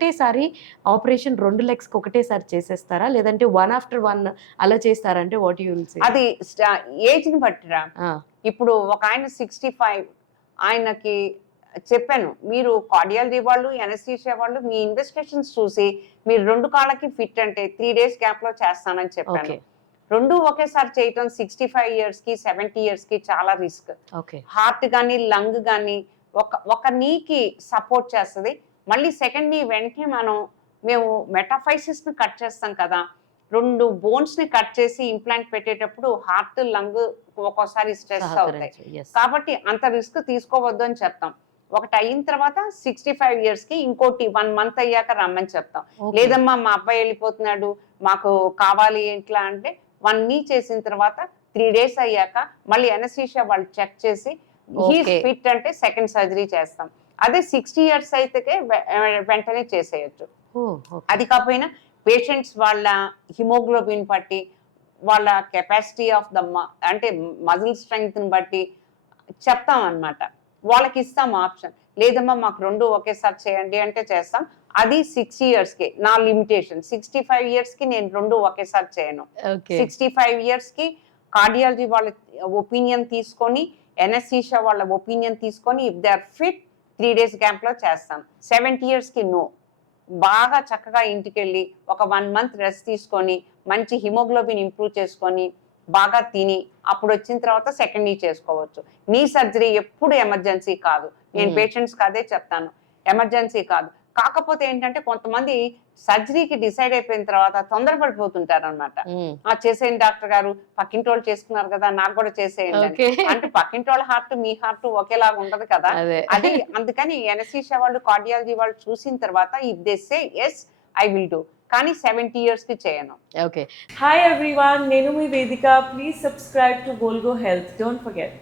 ఒకటేసారి ఆపరేషన్ 2 లెగ్స్కి ఒకటేసారి చేసేస్తారా, లేదంటే 1 ఆఫ్టర్ 1 అలా చేస్తారంటే వాట్ యూ విల్ సే? అది ఏజ్ని బట్టిరా. ఇప్పుడు ఒక ఆయన 65, ఆయనకి చెప్పాను, మీరు కార్డియాలజీ వాళ్ళు, ఎనస్థీషియా వాళ్ళు మీ ఇన్వెస్టిగేషన్స్ చూసి మీరు 2 కాళ్ళకి ఫిట్ అంటే 3 days గ్యాప్లో చేస్తానని చెప్పాను. రెండు ఒకేసారి చేయటం 65 yearsకి 70 yearsకి చాలా రిస్క్. హార్ట్ కానీ లంగ్ కానీ ఒక నీకి సపోర్ట్ చేస్తుంది. మళ్ళీ సెకండ్ నీ వెంటనే మేము మెటాఫైసిస్ని కట్ చేస్తాం కదా, 2 బోన్స్ని కట్ చేసి ఇంప్లాంట్ పెట్టేటప్పుడు హార్ట్ లంగ్ ఒక్కోసారి స్ట్రెస్ అవుతాయి. కాబట్టి అంత రిస్క్ తీసుకోవద్దు అని చెప్తాం. ఒకటి అయిన తర్వాత 65 yearsకి ఇంకోటి 1 month అయ్యాక రమ్మని చెప్తాం. లేదమ్మా మా అబ్బాయి వెళ్ళిపోతున్నాడు మాకు కావాలి ఎట్లా అంటే 1 knee చేసిన తర్వాత 3 days అయ్యాక మళ్ళీ ఎనస్థీషియా వాళ్ళు చెక్ చేసి హీస్ ఫిట్ అంటే సెకండ్ సర్జరీ చేస్తాం. అదే 60 years అయితే వెంటనే చేసేయచ్చు. అది కాకపోయినా పేషెంట్స్ వాళ్ళ హిమోగ్లోబిన్ బట్టి, వాళ్ళ కెపాసిటీ ఆఫ్ ద అంటే మజిల్ స్ట్రెంగ్త్ని బట్టి చెప్తాం అన్నమాట. వాళ్ళకి ఇస్తాం ఆప్షన్. లేదమ్మా మాకు 2 ఒకేసారి చేయండి అంటే చేస్తాం. అది 6 yearsకి నా లిమిటేషన్. 65 yearsకి నేను 2 ఒకేసారి చేయను. 65 yearsకి కార్డియాలజీ వాళ్ళ ఒపీనియన్ తీసుకొని, ఎనస్థీషియా వాళ్ళ ఒపీనియన్ తీసుకొని if they are fit 3 days గ్యాప్లో చేస్తాం. 70 yearsకి నో. బాగా చక్కగా ఇంటికి వెళ్ళి ఒక 1 month రెస్ట్ తీసుకొని మంచి హిమోగ్లోబిన్ ఇంప్రూవ్ చేసుకొని బాగా తిని అప్పుడు వచ్చిన తర్వాత సెకండ్ నీ చేసుకోవచ్చు. నీ సర్జరీ ఎప్పుడు ఎమర్జెన్సీ కాదు. నేను పేషెంట్స్కి అదే చెప్తాను, ఎమర్జెన్సీ కాదు. కాకపోతే ఏంటంటే కొంతమంది సర్జరీకి డిసైడ్ అయిపోయిన తర్వాత తొందరపడిపోతుంటారు అనమాట. చేసేయండి డాక్టర్ గారు, పక్కింటోళ్ళు చేసుకున్నారు కదా నాకు కూడా చేసేయండి అంటే పక్కింటోళ్ళ హార్ట్ మీ హార్ట్ ఒకేలాగా ఉండదు కదా. అది అందుకని ఎనస్థీషియా వాళ్ళు కార్డియాలజీ వాళ్ళు చూసిన తర్వాత if they say yes I will do, కానీ 70 yearsకి చేయను. హాయ్ ఎవ్రీవన్, నేను మీ Vedika. Please subscribe to Volgo health. Don't forget.